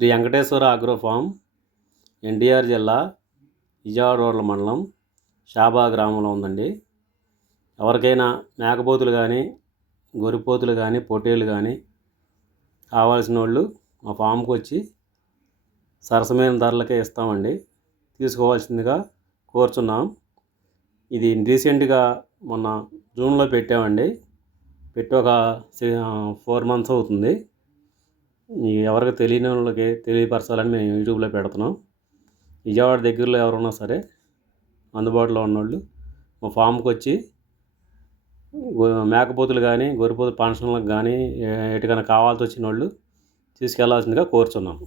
Sri Venkateswara agro farm NTR జిల్లా విజయవాడ రోడ్ల మండలం షాబా గ్రామంలో ఉందండి. ఎవరికైనా మేకపోతులు కానీ గొరిపోతులు కానీ పొట్టేళ్ళు కానీ కావాల్సిన వాళ్ళు మా ఫామ్కి వచ్చి సరసమైన ధరలకే ఇస్తామండి. తీసుకోవాల్సిందిగా కోరుచున్నాం. ఇది రీసెంట్గా మొన్న జూన్లో పెట్టామండి. పెట్టి ఒక ఫోర్ మంత్స్ అవుతుంది. ఎవరికి తెలియని వాళ్ళకి తెలియపరచాలని మేము యూట్యూబ్లో పెడుతున్నాం. విజయవాడ దగ్గరలో ఎవరున్నా సరే అందుబాటులో ఉన్నోళ్ళు మా ఫామ్కి వచ్చి మేకపోతులు కానీ గొర్రెపోతులు ఫంక్షన్లకు కానీ ఎటుకైనా కావాల్సి వచ్చిన వాళ్ళు తీసుకెళ్ళాల్సిందిగా కోరుచున్నాము.